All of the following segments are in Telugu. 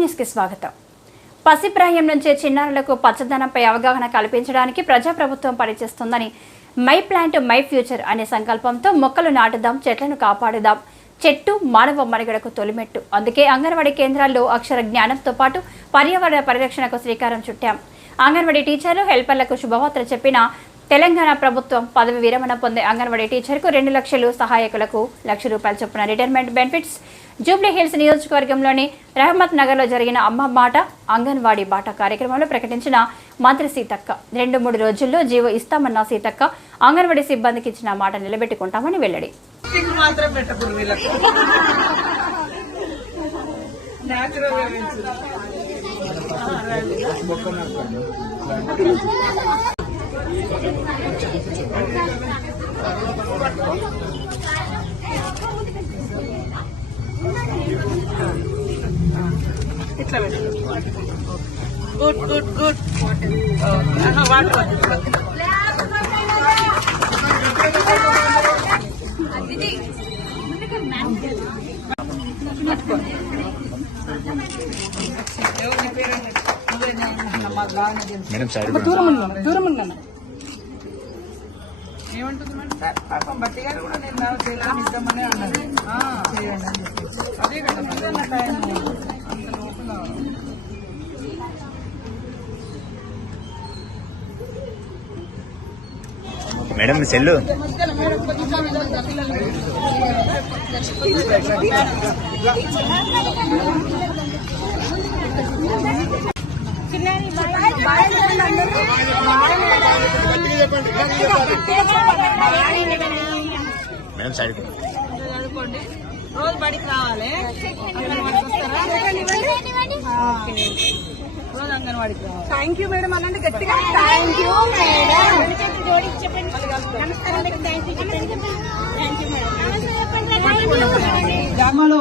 న్యూస్కి స్వాగతం. పసిప్రాయం నుంచే చిన్నారులకు పచ్చదనంపై అవగాహన కల్పించడానికి ప్రజాప్రభుత్వం పనిచేస్తుందని మై ప్లాంట్ మై ఫ్యూచర్ అనే సంకల్పంతో మొక్కలు నాటుదాం చెట్లను కాపాడుదాం చెట్టు మానవ మనుగడకు తొలిమెట్టు. అందుకే అంగన్వాడీ కేంద్రాల్లో అక్షర జ్ఞానంతో పాటు పర్యావరణ పరిరక్షణకు శ్రీకారం చుట్టాం. అంగన్వాడీ టీచర్లు హెల్పర్లకు శుభవార్త చెప్పిన తెలంగాణ ప్రభుత్వం పదవి విరమణ పొందే అంగన్వాడీ టీచర్కు రెండు లక్షలు సహాయకులకు లక్ష రూపాయల చొప్పున రిటైర్మెంట్ బెనిఫిట్స్. జూబ్లీ హిల్స్ నియోజకవర్గంలోని రహమత్ నగర్లో జరిగిన అమ్మ మాట అంగన్వాడీ బాట కార్యక్రమంలో ప్రకటించిన మంత్రి సీతక్క. రెండు మూడు రోజుల్లో జీవో ఇస్తామన్న సీతక్క అంగన్వాడీ సిబ్బందికి ఇచ్చిన మాట నిలబెట్టుకుంటామని వెల్లడి. స్టిక్ మాత్రం పెట్టకూడదు వీళ్ళకు న్యాచురల్గా పెంచు. ఆ, రండి. ఇట్లా పెట్టు గుడ్ గుడ్ గుడ్ వాటర్ పట్టు. ఎవరి పేరు నువ్వేనా? మాకు బాగానే తెలుసు. మేడం సైడ్ ఏమంటుంది మేడం పాపం బట్టి గారు కూడా నేను నా చేయడం ఇద్దామని అన్నది ఆ, చేయండి. అదే కదా టైం అంత లోపల మేడం మీ మేడం సైడ్ రోజు బడికి రావాలి. అంగన్వాడికి. రోజు రావాలి. థ్యాంక్ యూ మేడం అనండి గట్టిగా థ్యాంక్ యూ మేడం. గ్రామంలో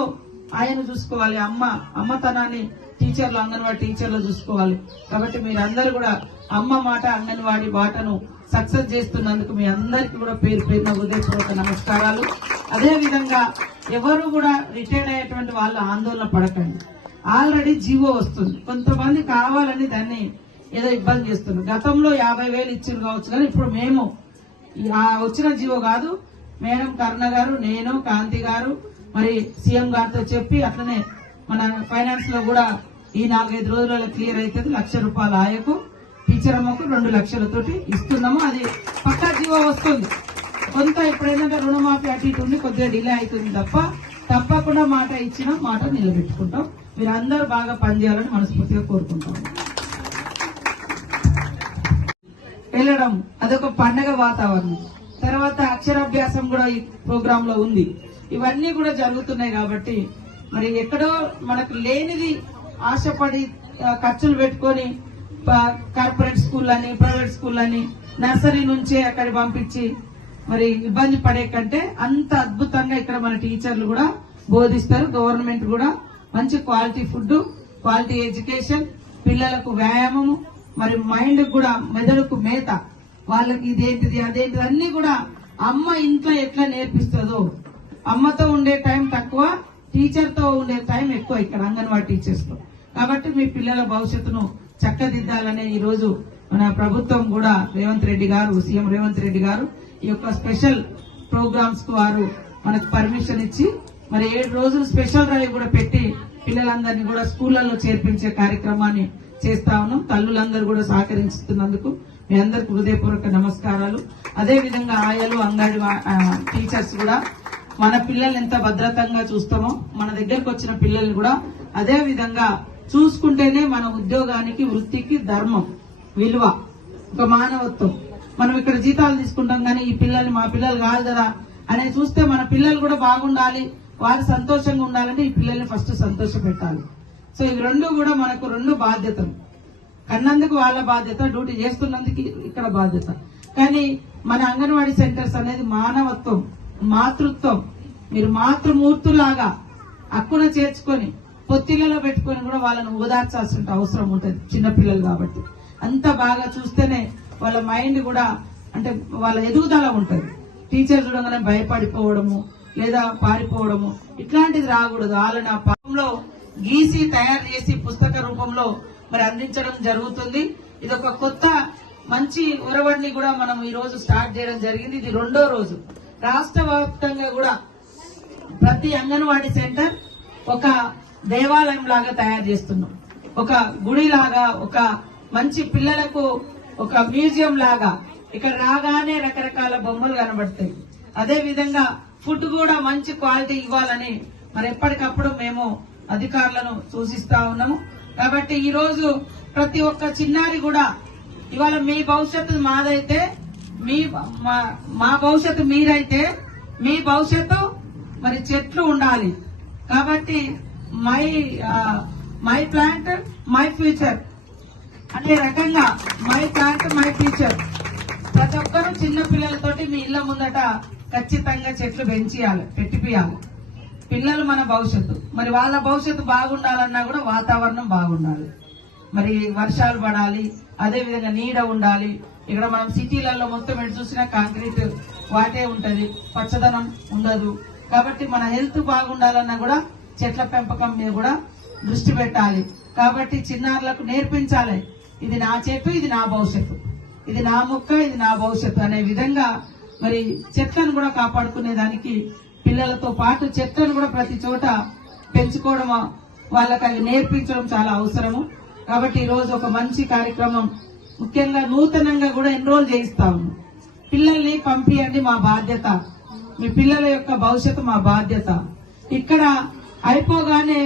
ఆయన చూసుకోవాలి. అమ్మ అమ్మతనాన్ని టీచర్లు అంగన్వాడీ టీచర్లు చూసుకోవాలి. కాబట్టి మీరందరూ కూడా అమ్మ మాట అంగన్వాడీ బాటను సక్సెస్ చేస్తున్నందుకు మీ అందరికీ కూడా పేరు పేరున హృదయపూర్వక నమస్కారాలు. అదేవిధంగా ఎవరు కూడా రిటైర్డ్ అయ్యేటువంటి వాళ్ళు ఆందోళన పడకండి. ఆల్రెడీ జీవో వస్తుంది. కొంతమంది కావాలని దాన్ని ఏదో ఇబ్బంది చేస్తున్నారు. గతంలో యాభై వేలు ఇచ్చిన కావచ్చు కానీ ఇప్పుడు మేము వచ్చిన జీవో కాదు. మేడం కరుణ గారు నేను కాంతి గారు మరి సీఎం గారితో చెప్పి అట్లనే మన ఫైనాన్స్లో కూడా ఈ నాలుగైదు రోజులలో క్లియర్ అవుతుంది. లక్ష రూపాయల ఆయకు టీచర్ అమ్మకు రెండు లక్షలతోటి ఇస్తున్నాము. అది పక్కా జీవో వస్తుంది. కొంత ఇప్పుడు ఏంటంటే రుణమాఫీ అటు ఇటు ఉండి కొద్దిగా డిలే అవుతుంది తప్ప తప్పకుండా మాట ఇచ్చిన మాట నిలబెట్టుకుంటాం. మీరు అందరూ బాగా పనిచేయాలని మనస్ఫూర్తిగా కోరుకుంటాం. వెళ్ళడం అదొక పండగ వాతావరణం. తర్వాత అక్షరాభ్యాసం కూడా ఈ ప్రోగ్రామ్లో ఉంది. ఇవన్నీ కూడా జరుగుతున్నాయి కాబట్టి మరి ఎక్కడో మనకు లేనిది ఆశపడి ఖర్చులు పెట్టుకొని కార్పొరేట్ స్కూల్ అని ప్రైవేట్ స్కూల్ అని నర్సరీ నుంచే అక్కడ పంపించి మరి ఇబ్బంది పడే కంటే అంత అద్భుతంగా ఇక్కడ మన టీచర్లు కూడా బోధిస్తారు. గవర్నమెంట్ కూడా మంచి క్వాలిటీ ఫుడ్ క్వాలిటీ ఎడ్యుకేషన్ పిల్లలకు వ్యాయామము మరి మైండ్ కూడా మెదడుకు మేత. వాళ్ళకి ఇదేంటిది అదేంటిది అన్ని కూడా అమ్మ ఇంట్లో ఎట్లా నేర్పిస్తుందో అమ్మతో ఉండే టైం తక్కువ టీచర్తో ఉండే టైం ఎక్కువ ఇక్కడ అంగన్వాడీ టీచర్స్ కాబట్టి మీ పిల్లల భవిష్యత్తును చక్కదిద్దాలనే ఈ రోజు మన ప్రభుత్వం కూడా రేవంత్ రెడ్డి గారు సీఎం రేవంత్ రెడ్డి గారు ఈ యొక్క స్పెషల్ ప్రోగ్రామ్స్కు వారు మనకు పర్మిషన్ ఇచ్చి మరి ఏడు రోజులు స్పెషల్ డ్రైవ్ కూడా పెట్టి పిల్లలందరినీ కూడా స్కూళ్ళలో చేర్పించే కార్యక్రమాన్ని చేస్తా ఉన్నాం. తల్లులందరూ కూడా సహకరిస్తున్నందుకు మీ అందరికి హృదయపూర్వక నమస్కారాలు. అదే విధంగా ఆయాలు అంగడి టీచర్స్ కూడా మన పిల్లల్ని ఎంత భద్రతంగా చూస్తామో మన దగ్గరకు వచ్చిన పిల్లల్ని కూడా అదే విధంగా చూసుకుంటేనే మన ఉద్యోగానికి వృత్తికి ధర్మం విలువ ఒక మానవత్వం. మనం ఇక్కడ జీతాలు తీసుకుంటాం కానీ ఈ పిల్లల్ని మా పిల్లలు కాదు కదా అనే చూస్తే మన పిల్లలు కూడా బాగుండాలి వారు సంతోషంగా ఉండాలంటే ఈ పిల్లల్ని ఫస్ట్ సంతోష పెట్టాలి సో ఇవి రెండు కూడా మనకు రెండు బాధ్యతలు. కన్నందుకు వాళ్ళ బాధ్యత డ్యూటీ చేస్తున్నందుకు ఇక్కడ బాధ్యత. కానీ మన అంగన్వాడీ సెంటర్స్ అనేది మానవత్వం. మాతృత్వం. మీరు మాతృమూర్తులాగా అక్కున చేర్చుకొని పొత్తిళ్ళలో పెట్టుకొని కూడా వాళ్ళని ఓదార్చాల్సిన అవసరం ఉంటుంది చిన్నపిల్లలు కాబట్టి. అంత బాగా చూస్తేనే వాళ్ళ మైండ్ కూడా అంటే వాళ్ళ ఎదుగుదల ఉంటుంది. టీచర్ చూడగానే భయపడిపోవడము లేదా పారిపోవడము ఇట్లాంటిది రాకూడదు. వాళ్ళని ఆ పాపంలో గీసి తయారు చేసి పుస్తక రూపంలో మరి అందించడం జరుగుతుంది. ఇది ఒక కొత్త మంచి ఉరవడిని కూడా మనం ఈ రోజు స్టార్ట్ చేయడం జరిగింది. ఇది రెండో రోజు. రాష్ట్ర వ్యాప్తంగా కూడా ప్రతి అంగన్వాడీ సెంటర్ ఒక దేవాలయం లాగా తయారు చేస్తున్నాం. ఒక గుడి లాగా ఒక మంచి పిల్లలకు ఒక మ్యూజియం లాగా ఇక్కడ రాగానే రకరకాల బొమ్మలు కనబడతాయి. అదే విధంగా ఫుడ్ కూడా మంచి క్వాలిటీ ఇవ్వాలని మరి ఎప్పటికప్పుడు మేము అధికారులను సూచిస్తా ఉన్నాము. కాబట్టి ఈ రోజు ప్రతి ఒక్క చిన్నారి కూడా ఇవాళ మీ భవిష్యత్తు మాదైతే మీ మా- మా భవిష్యత్తు మీరైతే మీ భవిష్యత్తు మరి చెట్లు ఉండాలి. కాబట్టి my my plant my future. అనే రకంగా మై ప్లాంట్ మై ఫ్యూచర్. ప్రతి ఒక్కరూ చిన్న పిల్లలతోటి మీ ఇళ్ళ ముందట ఖచ్చితంగా చెట్లు పెంచియాలి పెట్టిపియాలి. పిల్లలు మన భవిష్యత్తు. మరి వాళ్ళ భవిష్యత్తు బాగుండాలన్నా కూడా వాతావరణం బాగుండాలి. మరి వర్షాలు పడాలి అదేవిధంగా నీడ ఉండాలి ఇక్కడ మనం సిటీలలో మొత్తం ఎటు చూసినా కాంక్రీట్ వాటే ఉంటది పచ్చదనం ఉండదు. కాబట్టి మన హెల్త్ బాగుండాలన్నా కూడా చెట్ల పెంపకం మీద కూడా దృష్టి పెట్టాలి. కాబట్టి చిన్నారులకు నేర్పించాలి. ఇది నా చెట్టు ఇది నా భవిష్యత్తు. ఇది నా మొక్క ఇది నా భవిష్యత్తు అనే విధంగా మరి చెట్లను కూడా కాపాడుకునే దానికి పిల్లలతో పాటు చెట్లను కూడా ప్రతి చోట పెంచుకోవడం వాళ్ళకి అవి నేర్పించడం చాలా అవసరము. కాబట్టి ఈరోజు రోజు ఒక మంచి కార్యక్రమం ముఖ్యంగా నూతనంగా కూడా ఎన్రోల్ చేయిస్తాము పిల్లల్ని పంపియండి మా బాధ్యత. మీ పిల్లల యొక్క భవిష్యత్తు మా బాధ్యత. ఇక్కడ అయిపోగానే